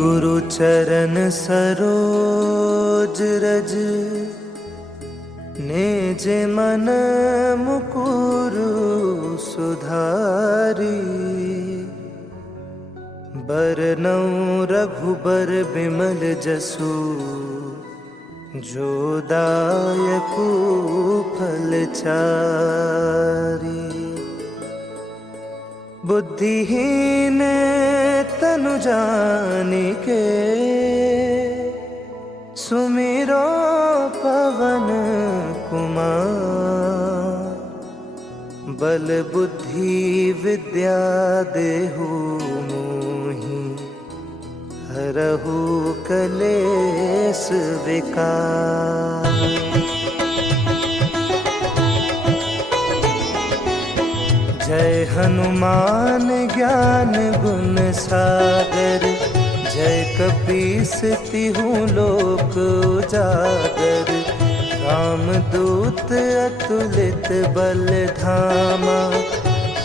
गुरु चरण सरोज रज निज मन मुकुरु सुधारी। बरनउँ रघुबर बिमल जसु जो दायकु फल चारि। बुद्धिहीन तनु जानिके सुमिरो पवन कुमार। बल बुद्धि विद्या देहु मोहि हरहु कलेस विकार। जय हनुमान ज्ञान गुण सागर। जय कपीस तिहु लोक उजागर। रामदूत अतुलित बल धामा।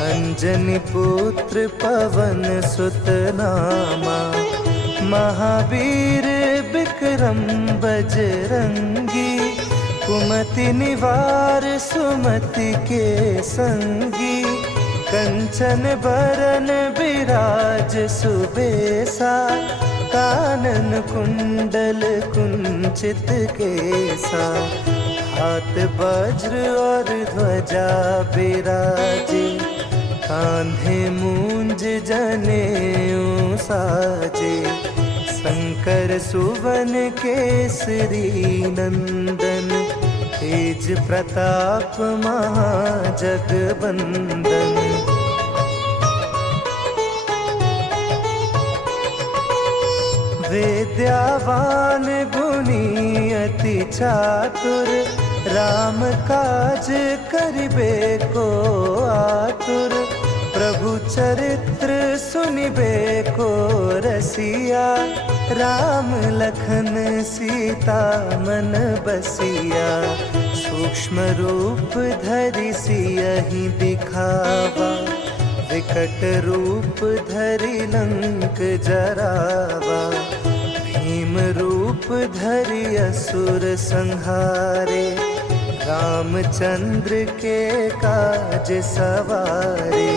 अंजनी पुत्र पवन सुत नामा। महावीर विक्रम बजरंगी। कुमति निवार सुमति के संगी। कंचन बरन बिराज सुबेसा। कानन कुंडल कुंचित केसा। हाथ वज्र और ध्वजा बिराजे। कांधे मूंज जनेऊ साजे। शंकर सुवन केसरी नंदन। तेज प्रताप महाजगबंदन। विद्यावान गुणी अति चातुर। राम काज करिबे को आतुर। प्रभु चरित्र सुनिबे को रसिया। राम लखन सीता मन बसिया। सूक्ष्म रूप धरि सियहि दिखावा। विकट रूप धरि लंक जरावा। भीम रूप धरि असुर संहारे। रामचंद्र के काज सवारे।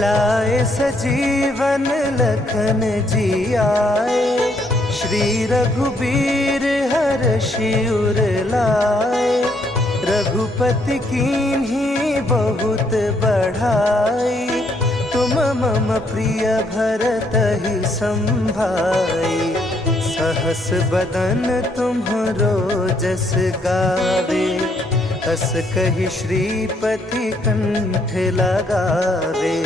लाए सजीवन लखन जियाए। श्री रघुबीर हरषि उर लाए। रघुपति कीन्ही बहुत बढ़ाई। तुम मम प्रिय भरतहि संभाई। सहस बदन तुम्हरो जस गावे। अस कहि श्रीपति कंठ लगावे।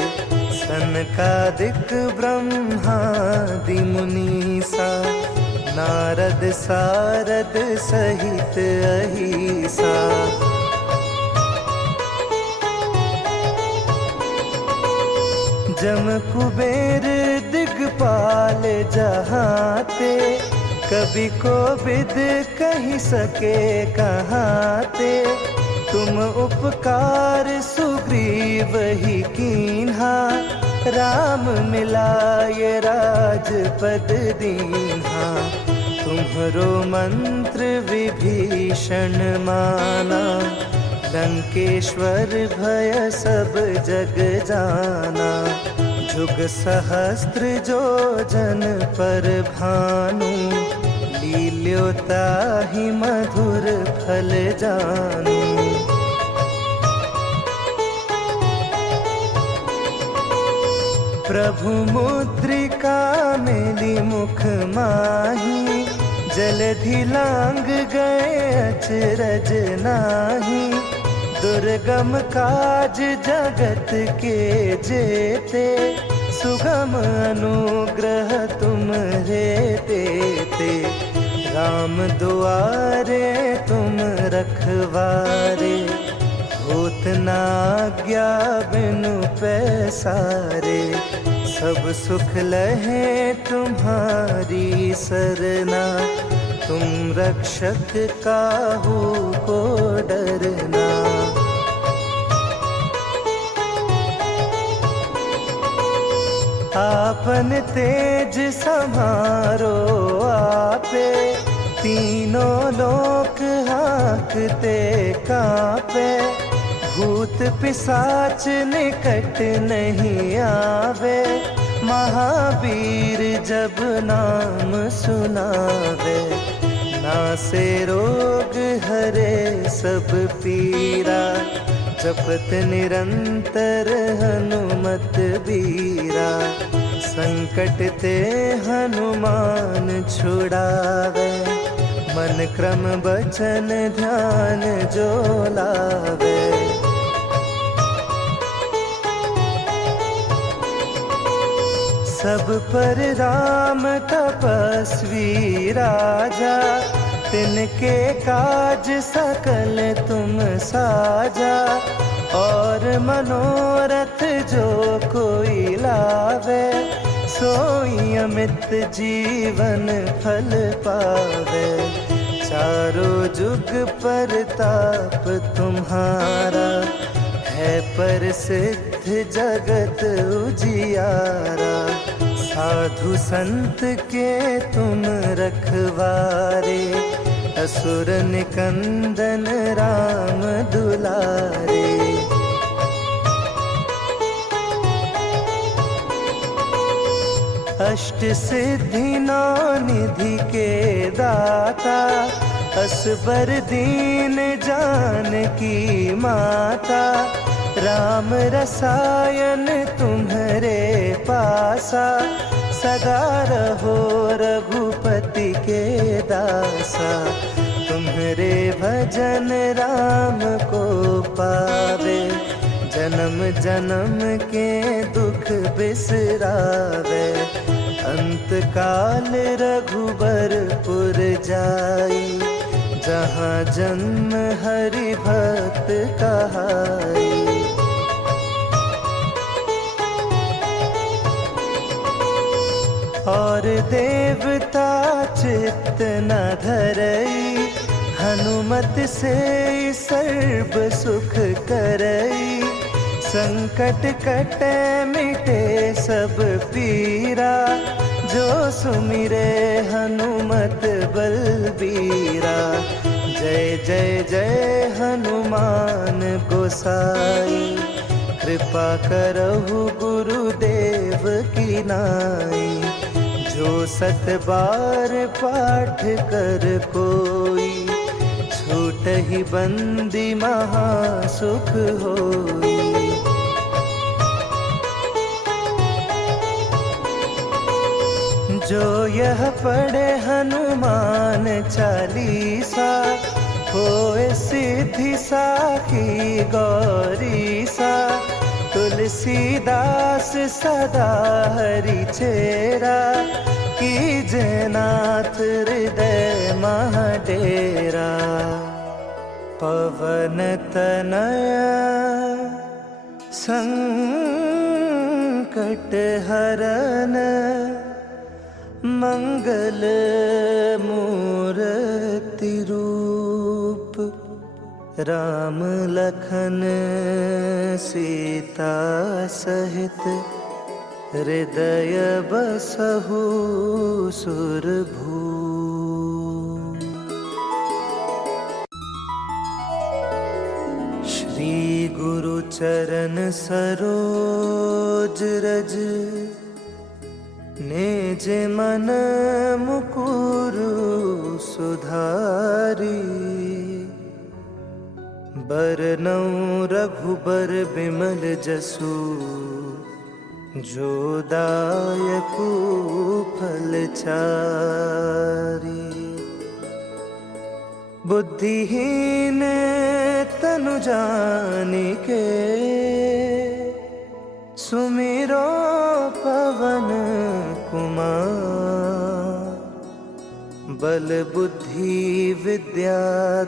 सनकादिक ब्रह्मादि मुनीसा। नारद सारद सहित अहिसा। जम कुबेर दिगपाल जहाते। कभी कोविद कहि सके कहाते। तुम उपकार सुग्रीव ही कीन्हा। राम मिलाए राजपद दीन्हा। तुम्हरो मंत्र विभीषण माना। लंकेश्वर भय सब जग जाना। जुग सहस्त्र जो जन पर भानु। लील्यो ताहि मधुर फल जानू। प्रभु मुद्रिका मेली मुख माही। जलधि लांग गए अचरज नाही। दुर्गम काज जगत के जेते। सुगम अनुग्रह तुम्हरे तेते। राम दुआरे तुम रखवारे। होत न आज्ञा बिनु पैसारे। सब सुख लहे तुम्हारी सरना। तुम रक्षक काहू को डरना। तेज सम्हारो आपे, तीनों लोक हाँकते कांपे। भूत पिशाच निकट नहीं आवे, महावीर जब नाम सुनावे। नासे रोग हरे सब पीरा, जपत निरंतर हनुमत बीरा। संकट ते हनुमान छुड़ावे, मन क्रम बचन ध्यान जो लावे। सब पर राम तपस्वी राजा, तिनके काज सकल तुम साजा। और मनोरथ जो कोई लावे, सोई अमित जीवन फल पावे। चारों जुग परताप तुम्हारा, है प्रसिद्ध जगत उजियारा। साधु संत के तुम रखवारे, असुर निकंदन राम दुलारे। अष्ट सिद्धि नौ निधि के दाता, असबर दीन जानकी माता। राम रसायन तुम्हारे पासा, सदा रहो रघुपति के दासा। तुम्हारे भजन राम को पावे, जन्म जन्म के दुख बिसरावे। अंत काल रघुबरपुर जाई, जहाँ जन्म हरि भक्त कहाई। और देवता चित्त न धरई, हनुमत से सर्व सुख करई। संकट कटे मिटे सब पीरा, जो सुमिरे हनुमत बलबीरा। जय जय जय हनुमान गोसाई, कृपा करहु गुरुदेव की नाई। जो सत बार पाठ कर कोई, छूट ही बंदी महा सुख होई। जो यह पढ़े हनुमान चालीसा, होए सिद्धि साखी गौरीसा। तुलसीदास सदा हरि चेरा, कीजे नाथ हृदय महाडेरा। पवन तनया संकट हरन, मंगल मूर्ति रूप। राम लखन सीता सहित, हृदय बसहु सुरभूप। श्री गुरु चरण सरोज रज, निज मन मुकुरु सुधारी। बरनउँ रघुबर बिमल जसु, जो दायकु फल चारी। बुद्धिहीन तनु जानिके, सुमिरो पवन कुमार। बल बुद्धि विद्या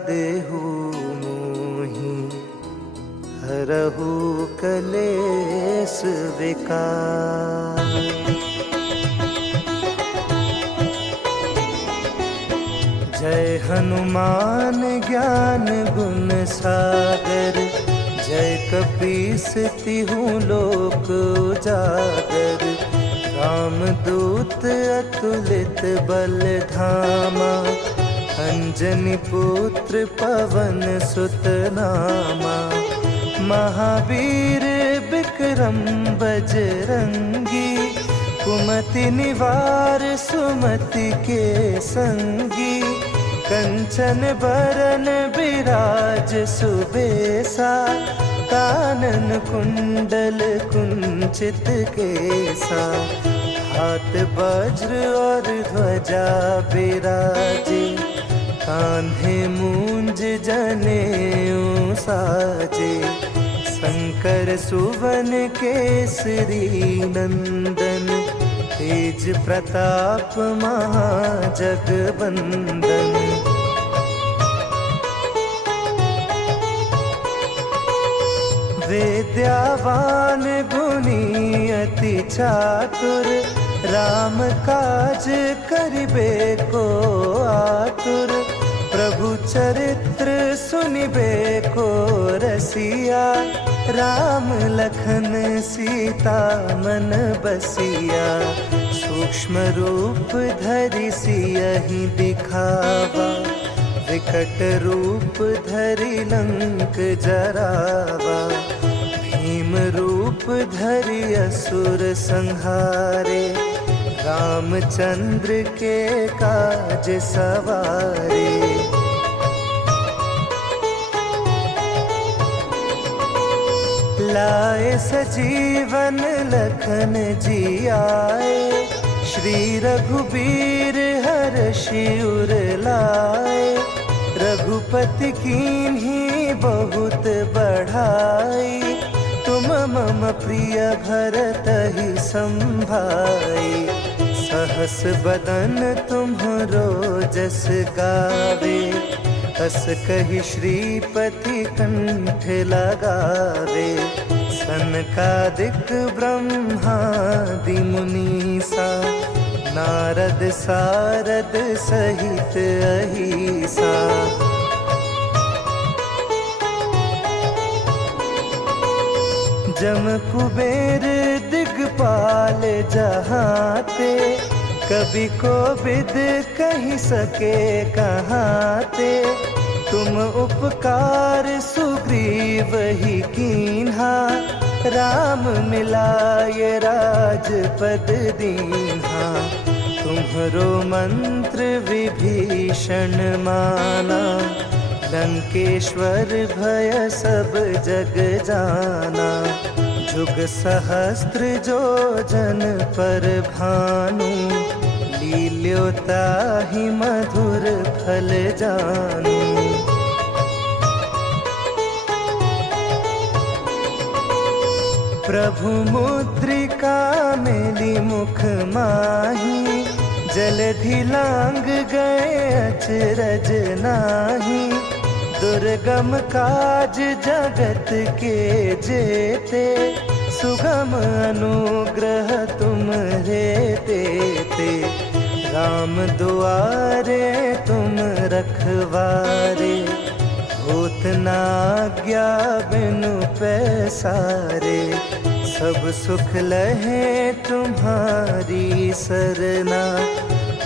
देहु मोहि, हरहु कलेस विकार। जय हनुमान ज्ञान गुण सागर, जय कपीस तिहु लोक उजागर। रामदूत अतुलित बल धामा, अंजनी पुत्र पवन सुत नामा। महावीर विक्रम बजरंगी, कुमति निवार सुमति के संगी। कंचन बरन बिराज सुबेसा, कानन कुंडल कुंचित केसा। हाथ वज्र और ध्वजा बिराजे, कांधे मूंज जनेऊ साजे। शंकर सुवन केसरी नंदन, तेज प्रताप महाजगबंदन। विद्यावान गुणी अति चातुर, राम काज करिबे को आतुर। प्रभु चरित्र सुनिबे को रसिया, राम लखन सीता मन बसिया। सूक्ष्म रूप धरि सियहि दिखावा, विकट रूप धरि लंक जरावा। भीम रूप धरि असुर संहारे, रामचंद्र के काज सवारे। लाए सजीवन लखन जियाए, श्री रघुबीर हर्षि उर लाए। रघुपति कीन्ही बहुत बढ़ाई, तुम मम प्रिय भरतहि संभाई। सहस बदन तुम्हरो जस गावे, अस कहि श्रीपति कंठ लगावे। सनकादिक ब्रह्मादि मुनीसा, नारद सारद सहित अहिसा। जम कुबेर दिगपाल जहाते, कभी को बिद कही सके कहाते। तुम उपकार सुग्रीव ही कीन्हा, राम मिलाए राजपद दीन्हा। तुम्हरो मंत्र विभीषण माना, लंकेश्वर भय सब जग जाना। जुग सहस्त्र जो जन पर भानु, लील्योताहि मधुर फल जानू। प्रभु मुद्रिका मेली मुख माही, जलधि लांग गए अचरज नाही। दुर्गम काज जगत के जेते, सुगम अनुग्रह तुम्हरे तेते। राम दुआरे तुम रखवारे, होत न आज्ञा बिनु पैसारे। सब सुख लहे तुम्हारी सरना,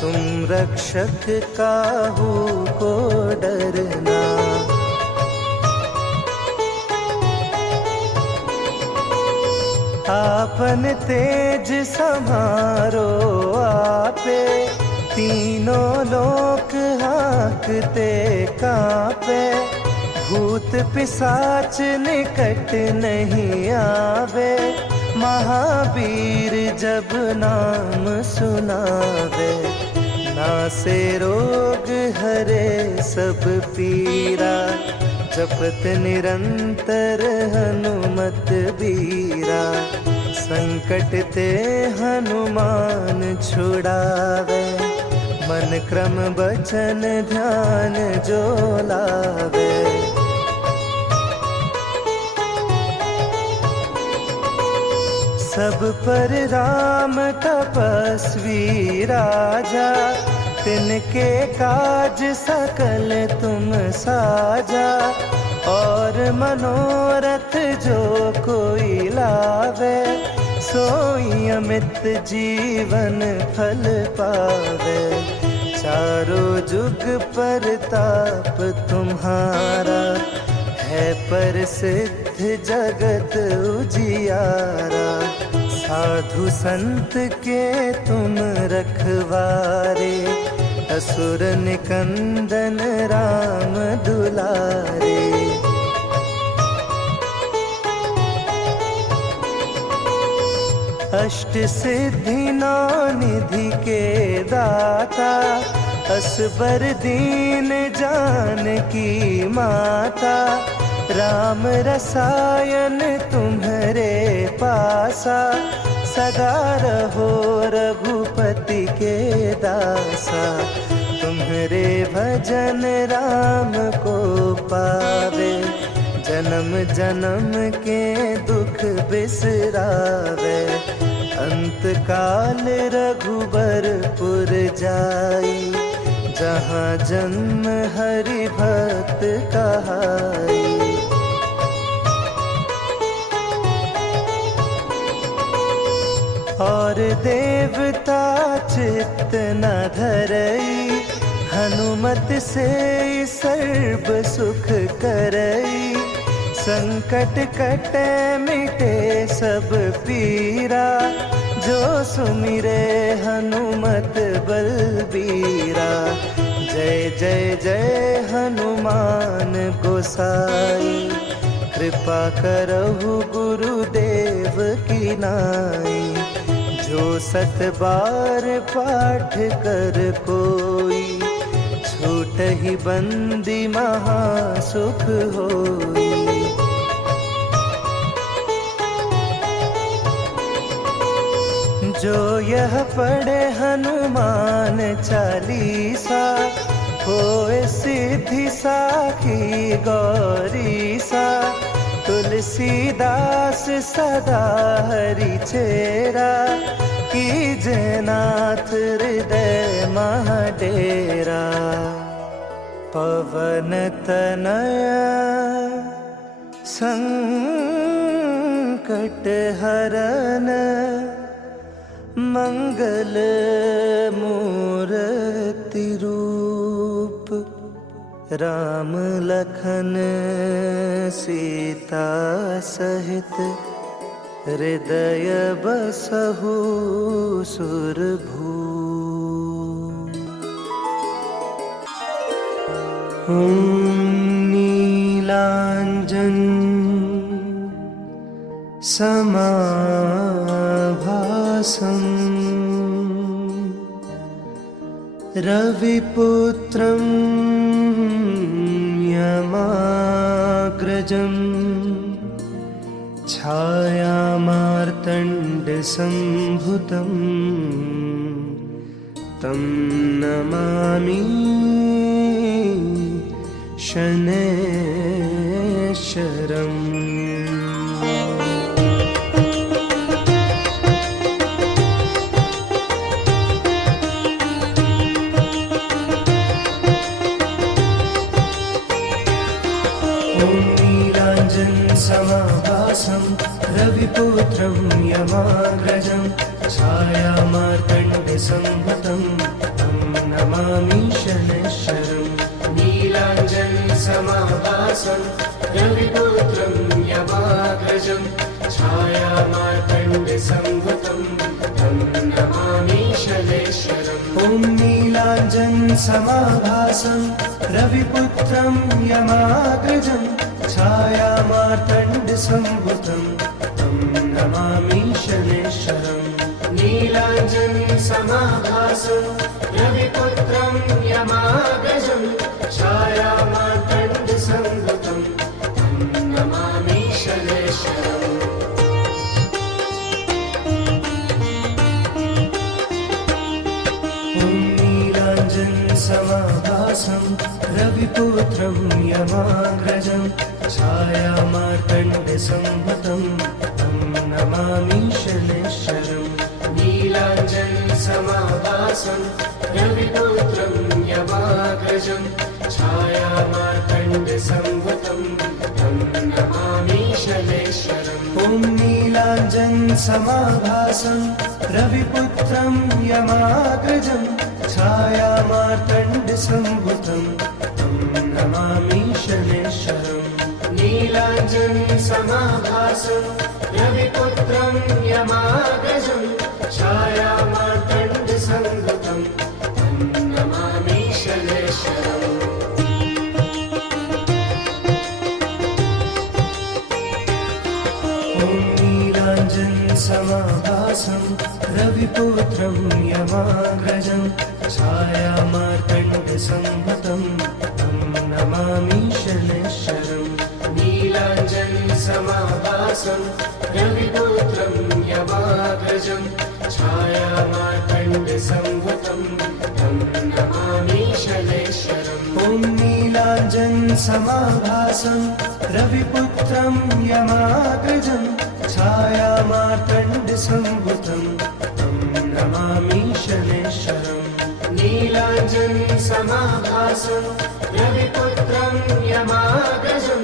तुम रक्षक काहू को डरना। आपन तेज समारो आपे, तीनों लोक हाँकते कांपे। भूत पिशाच निकट नहीं आवे, महावीर जब नाम सुनावे। नासे रोग हरे सब पीरा, जपत निरंतर हनुमत बीरा। संकट ते हनुमान छुड़ावे, मन क्रम बचन ध्यान जो लावे। सब पर राम तपस्वी राजा, तिनके काज सकल तुम साजा। और मनोरथ जो कोई लावे, सोई अमित जीवन फल पावे। चारों जुग परताप तुम्हारा, है प्रसिद्ध जगत उजियारा। साधु संत के तुम रखवारे, असुर निकंदन राम दुलारे। अष्ट सिद्धि नौ निधि के दाता, असबर दीन जानकी माता। राम रसायन तुम्हारे पासा, सदा रहो रघुपति के दासा। तुम्हारे भजन राम को पावे, जन्म जन्म के दुख बिसरावे। अंत काल रघुबरपुर जाई, जहाँ जन्म हरि भक्त कहाई। और देवता चित्त न धरई, हनुमत से सर्व सुख करई। संकट कटे मिटे सब पीरा, जो सुमिरे हनुमत बलबीरा। जय जय जय हनुमान गोसाई, कृपा करहु गुरुदेव की नाई। जो सत बार पाठ कर कोई, छूटहि बंदी महा सुख होई। जो यह पढ़े हनुमान चालीसा, होए सिद्धि साखी गौरीसा। तुलसीदास सदा हरि चेरा, कीजे नाथ हृदय मह डेरा। पवन तनया संकट हरन, मंगल मूर्ति रूप। राम लखन सीता सहित, हृदय बसहु सुरभूप। ओम नीलांजन समाभासं, रविपुत्रं यमाग्रजं। छायामार्तण्डसम्भुतं, तं नमामि शनैश्चरम्। समाभासं, रविपुत्रं यमाग्रजं। छायामार्तण्डसम्भुतं, तं नमामि शनैश्चरम्। नीलाञ्जन समाभासं, रविपुत्रं यमाग्रजं। छायामार्तण्डसम्भुतं, तं नमामि शनैश्चरम्। ॐ नीलाञ्जन समाभासं, रविपुत्रं यमाग्रजं। छायामार्तण्डसम्भुतं, तं नमामि शनैश्चरम्। नीलाञ्जन समाभासं, रविपुत्रं यमाग्रजं। छायामार्तण्डसम्भुतं, तं नमामि शनैश्चरम्। ॐ नीलाञ्जन समाभासं, रविपुत्रं यमाग्रजं। छायामार्तण्डसम्भुतं, तं नमामि शनैश्चरम्। नीलाञ्जन समाभासं, रविपुत्रं यमाग्रजं। छायामार्तण्डसम्भुतं, तं नमामि शनैश्चरम्। ॐ नीलाञ्जन नीलाञ्जनसमाभासं रविपुत्रं यमाग्रजं छायामार्तण्डसम्भुतं तं नमामि शनैश्वरम् नीलाञ्जनसमाभासं रविपुत्रं यमाग्रजं छायामार्तण्डसम्भुतं तं नमामि शनैश्वरम् नीलाञ्जनसमाभासं रविपुत्रं यमाग्रजं छायामार्तण्डसम्भुतं तं नमामि शनैश्वरम् नीलाञ्जनसमाभासं रविपुत्रं यमाग्रजं छायामार्तण्डसम्भुतं तं नमामि शनैश्वरम् ॐ नीलाञ्जनसमाभासं रविपुत्रं यमाग्रजं छायामार्तण्डसम्भुतं तं नमामि शनैश्वरम् नीलाञ्जनसमाभासं रविपुत्रं यमाग्रजं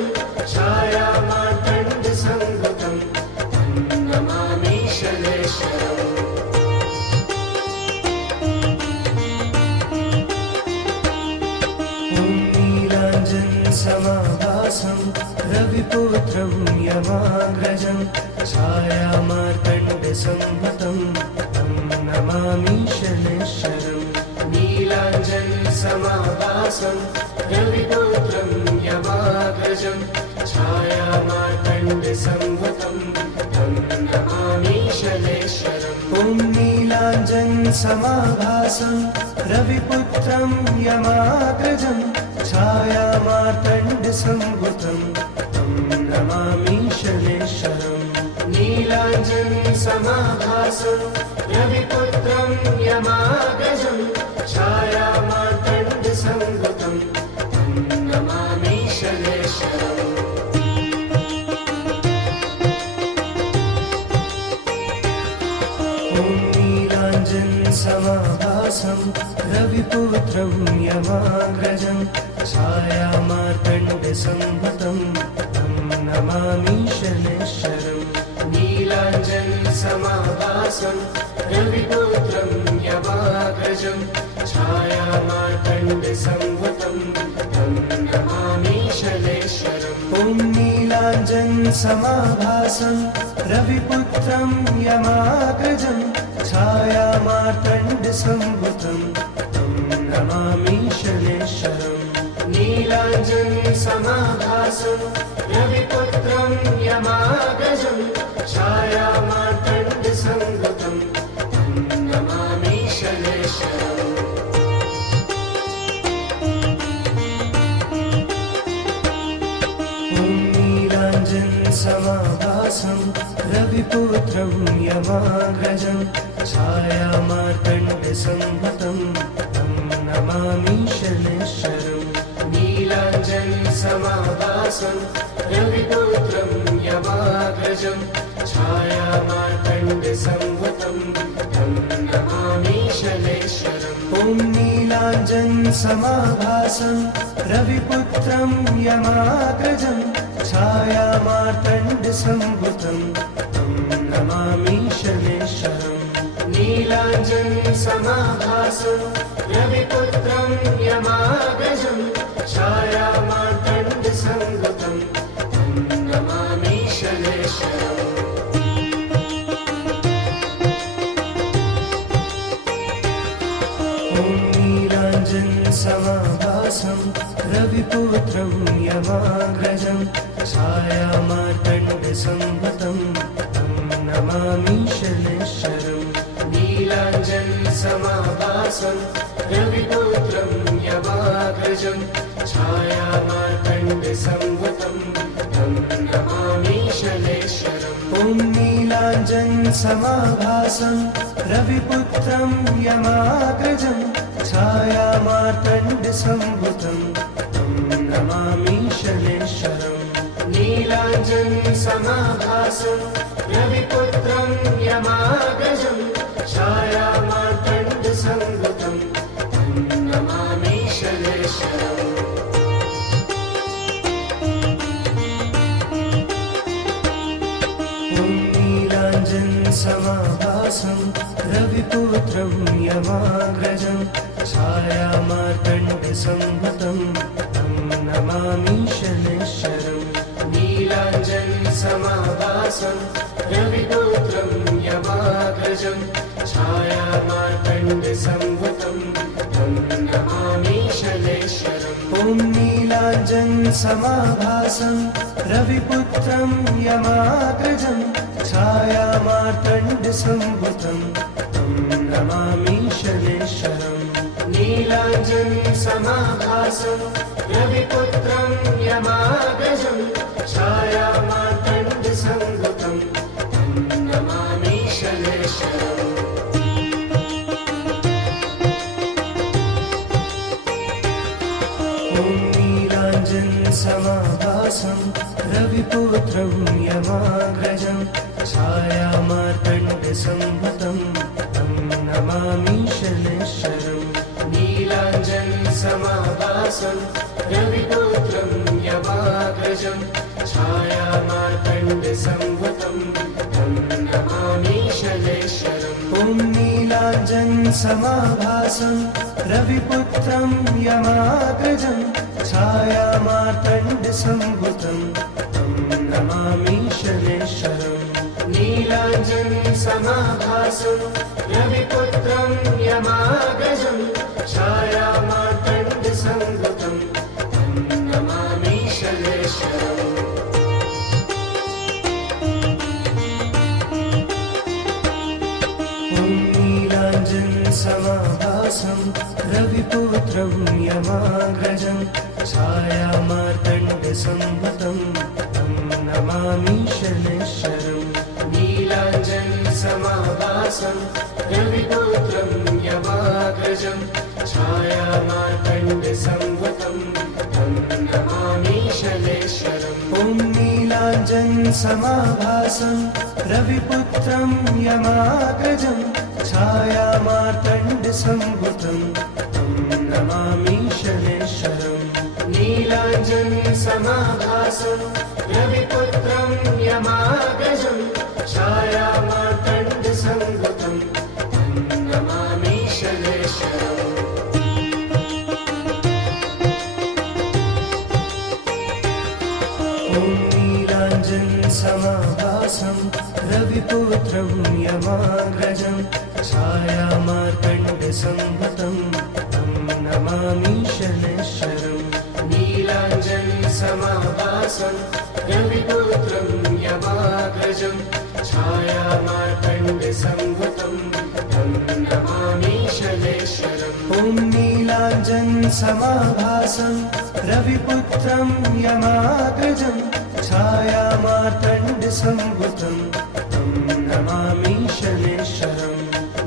छायामार्तण्डसम्भुतं तं नमामि शनैश्वरम् ॐ नीलाञ्जनसमाभासं रविपुत्रं यमाग्रजं छायामार्तण्डसम्भुतं तं नमामि शनैश्वरम् नीलाञ्जनसमाभासं रविपुत्रं यमाग्रजं छायामार्तण्डसम्भुतं तं नमामि शनैश्वरम् ॐ नीलाञ्जनसमाभासं रविपुत्रं यमाग्रजं छायामार्तण्डसम्भुतं तं नमामि शनैश्वरम् नीलाञ्जनसमाभासं रविपुत्रं यमाग्रजं छायामार्तण्डसम्भुतं तं नमामि शनैश्वरम् ॐ नीलाञ्जनसमाभासं रविपुत्रं यमाग्रजं छायामार्तण्डसम्भुतं तं नमामि शनैश्वरम् नीलाञ्जनसमाभासं रविपुत्रं यमाग्रजं छायामार्तण्डसम्भुतं तं नमामि शनैश्वरम् ॐ नीलाञ्जनसमाभासं रविपुत्रं यमाग्रजं छायामार्तण्डसम्भुतं तं नमामि शनैश्वरम् नीलाञ्जनसमाभासं रविपुत्रं यमाग्रजं छायामार्तण्डसम्भुतं तं नमामि शनैश्वरम् ॐ नीलाञ्जनसमाभासं रविपुत्रं यमाग्रजं छायामार्तण्डसम्भुतं तं नमामि शनैश्वरम् नीलाञ्जनसमाभासं रविपुत्रं यमाग्रजं छायामार्तण्डसम्भुतं तं नमामि शनैश्वरम् ॐ नीलाञ्जनसमाभासं रविपुत्रं यमाग्रजं छायामार्तण्डसम्भुतं तं नमामि शनैश्वरम् नीलाञ्जनसमाभासं रविपुत्रं यमाग्रजं छायामार्तण्डसम्भुतं तं नमामि शनैश्वरम् ॐ नीलाञ्जनसमाभासं रविपुत्रं यमाग्रजं छायामार्तण्डसम्भुतं तं नमामि शनैश्वरम् नीलाञ्जनसमाभासं रविपुत्रं यमाग्रजं छायामार्तण्डसम्भुतं तं नमामि शनैश्वरम् ॐ नीलाञ्जनसमाभासं रविपुत्रं यमाग्रजं छायामार्तण्डसम्भुतं तं नमामि शनैश्वरम् नीलाञ्जनसमाभासं रविपुत्रं यमाग्रजं छायामार्तण्डसम्भुतं तं नमामि शनैश्वरम् ॐ नीलाञ्जनसमाभासं रविपुत्रं यमाग्रजं छायामार्तण्डसंभूतं तं नमामि शनैश्वरम् नीलाञ्जनसमाभासं रविपुत्रं यमाग्रजं छायामार्तण्डसंभूतं तं नमामि शनैश्वरम् ॐ नीलाञ्जनसमाभासं रविपुत्रं यमाग्रजं छायामार्तण्डसंभूतं तं नमामि शनैश्वरम् नीलाञ्जनसमाभासं रविपुत्रं यमाग्रजं छायामार्तण्डसंभूतं तं नमामि शनैश्वरम् ॐ नीलाञ्जनसमाभासं रविपुत्रं यमाग्रजं छायामार्तण्डसंभूतं तं नमामि शनैश्वरम् नीलाञ्जनसमाभासं रविपुत्रं यमाग्रजं छायामार्तण्डसंभूतं तं नमामि शनैश्वरम् ॐ नीलाञ्जनसमाभासं रविपुत्रं यमाग्रजं छायामार्तण्डसंभूतं तं नमामि शनैश्वरम् नीलाञ्जनसमाभासं रविपुत्रं यमाग्रजं छायामार्तण्डसंभूतं तं नमामि शनैश्वरम् ॐ नीलाञ्जनसमाभासं रविपुत्रं यमाग्रजं छायामार्तण्डसंभूतं तं नमामि शनैश्वरम् नीलाञ्जनसमाभासं रविपुत्रं यमाग्रजं छायामार्तण्डसंभूतं तं नमामि शनैश्वरम् ॐ नीलाञ्जनसमाभासं रविपुत्रं यमाग्रजं छायामार्तण्डसंभूतं तं नमामि शनैश्वरम् नीलाञ्जनसमाभासं रविपुत्रं यमाग्रजं छायामार्तण्डसंभूतं तं नमामि शनैश्वरम् ॐ नीलाञ्जनसमाभासं रविपुत्रं यमाग्रजं छायामार्तण्डसंभूतं तं नमामि शनैश्वरम् नीलाञ्जनसमाभासं रविपुत्रं यमाग्रजं छायामार्तण्डसंभूतं तं नमामि शनैश्वरम् ॐ नीलाञ्जनसमाभासं रविपुत्रं यमाग्रजं छायामार्तण्डसंभूतं तं नमामि शनैश्वरम्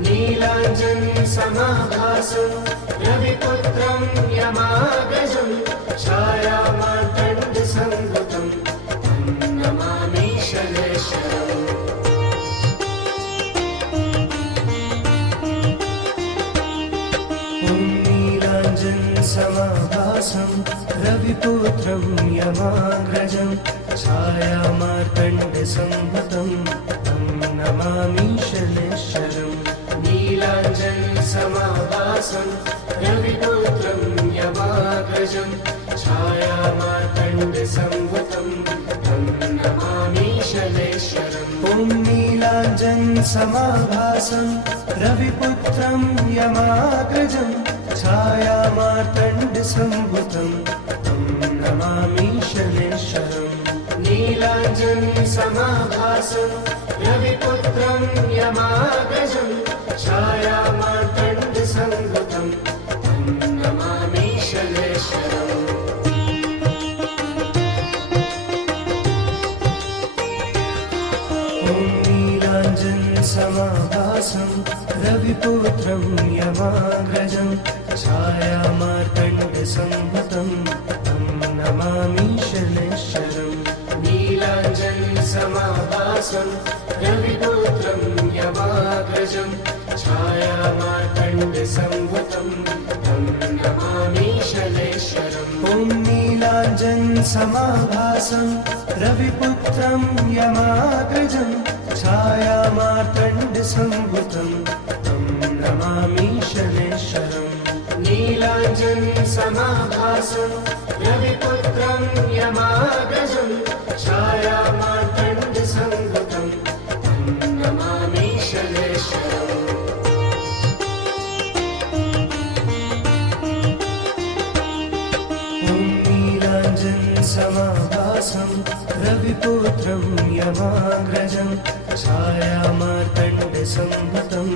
नीलाञ्जनसमाभासं रविपुत्रं यमाग्रजं छायामार्तण्डसंभूतं तं नमामि शनैश्वरम् ॐ नीलाञ्जनसमाभासं रविपुत्रं यमाग्रजं छायामार्तण्डसंभूतं तं नमामि शनैश्वरम् नीलाञ्जनसमाभासं रविपुत्रं यमाग्रजं छायामार्तण्डसंभूतं तं नमामि शनैश्वरम् ॐ नीलाञ्जनसमाभासं रविपुत्रं यमाग्रजं छायामार्तण्डसंभूतं तं नमामि शनैश्वरम् नीलाञ्जनसमाभासं रविपुत्रं यमाग्रजं छायामार्तण्डसंभूतं तं नमामि शनैश्वरम् ॐ नीलाञ्जनसमाभासं रविपुत्रं यमाग्रजं छायामार्तण्डसंभूतं तं नमामि शनैश्वरम् नीलाञ्जनसमाभासं रविपुत्रं यमाग्रजं छायामार्तण्डसंभूतं तं नमामि शनैश्वरम् ॐ नीलाञ्जनसमाभासं रविपुत्रं यमाग्रजं छायामार्तण्डसंभूतं समाभासं रविपुत्रं यमाग्रजं छायामार्तण्डसंभूतं तं नमामि शनैश्वरम्। समाभासं रविपुत्रं यमाग्रजं छायामार्तण्डसंभूतं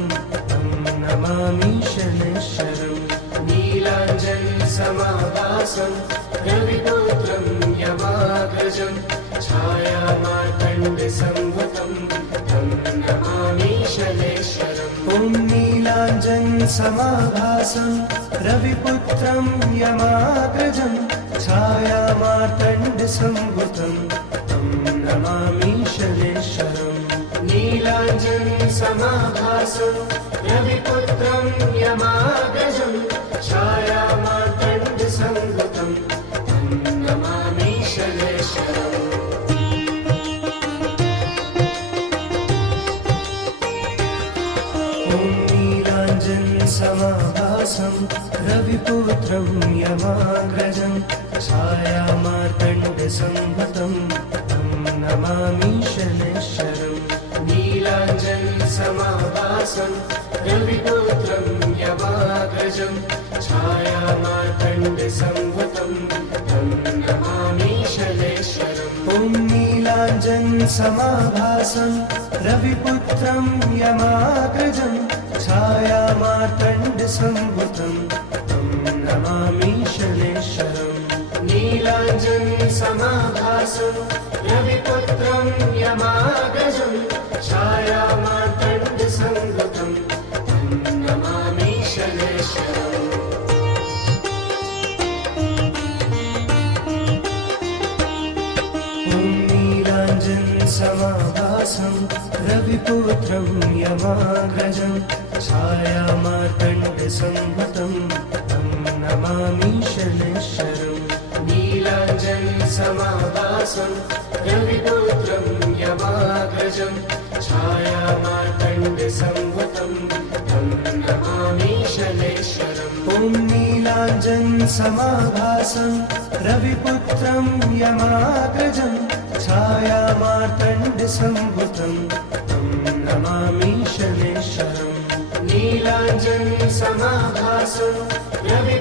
तं नमामि शनैश्वरम्। नीलाञ्जन समाभासं रविपुत्रं यमाग्रजं छायामार्तण्डसंभूतं तं नमामि शनैश्वरम्। ॐ नीलाञ्जन समाभासं रविपुत्रं यमाग्रजं छायामार्तण्डसंभूतं तं नमामि शनैश्वरम्। नीलाञ्जन समाभासं रविपुत्रं यमाग्रजं छायामार्तण्डसंभूतं तं नमामि शनैश्वरम्। ॐ नीलाञ्जन समाभासं रविपुत्रं यमाग्रजं छायामार्तण्डसंभूतं तं नमामि शनैश्वरम्। नीलाञ्जन समाभासं रविपुत्रं यमाग्रजं छायामार्तण्डसंभूतं तं नमामि शनैश्वरम्। ॐ नीलाञ्जन समाभासं रविपुत्रं यमाग्रजं छायामार्तण्डसंभूतं तं नमामि शनैश्वरम्। नीलाञ्जन समाभासं रविपुत्रं यमाग्रजं छायामार्तण्डसंभूतं तं नमामि शनैश्वरम्। ॐ नीलाञ्जन समाभासं रविपुत्रं यमाग्रजं छायामार्तण्डसंभूतं तं नमामि शनैश्वरम्। नीलाञ्जन समाभासं रविपुत्रं यमाग्रजं छायामार्तण्डसंभूतं तं नमामि शनैश्वरम्। ॐ नीलाञ्जन समाभासं रविपुत्रं यमाग्रजं छायामार्तण्डसंभूतं तं नमामि शनैश्वरम्। नीलाञ्जन समाभासं रवि